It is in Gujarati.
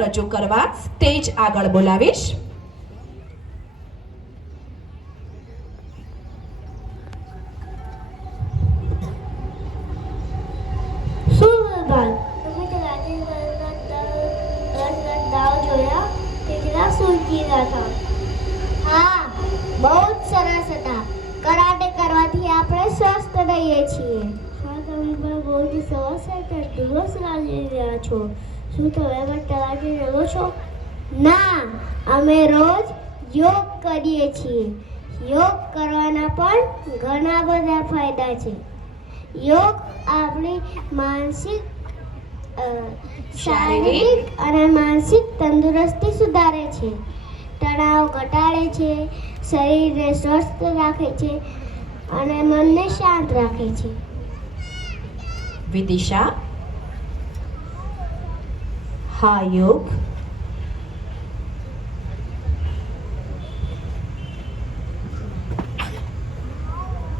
રજૂ કરવા સ્ટેજ આગળ બોલાવીશ. हाँ, बहुत सरस था. कराटे करवाથી આપણે સ્વસ્થ રહીએ છીએ. હા, તમે પણ બહુ જ સરસ રીતે દિવસ લાગી રહ્યા છો. શું તમે પણ તરાજે રહો છો? ના, અમે રોજ યોગ કરીએ છીએ. યોગ કરવાના પણ ઘણા બધા ફાયદા છે. યોગ આપણી શારીરિક અને માનસિક તંદુરસ્તી સુધારે છે, તણાવ ઘટાડે છે, શરીરને સ્વસ્થ રાખે છે અને મનને શાંત રાખે છે. વિદિશા, હા યોગ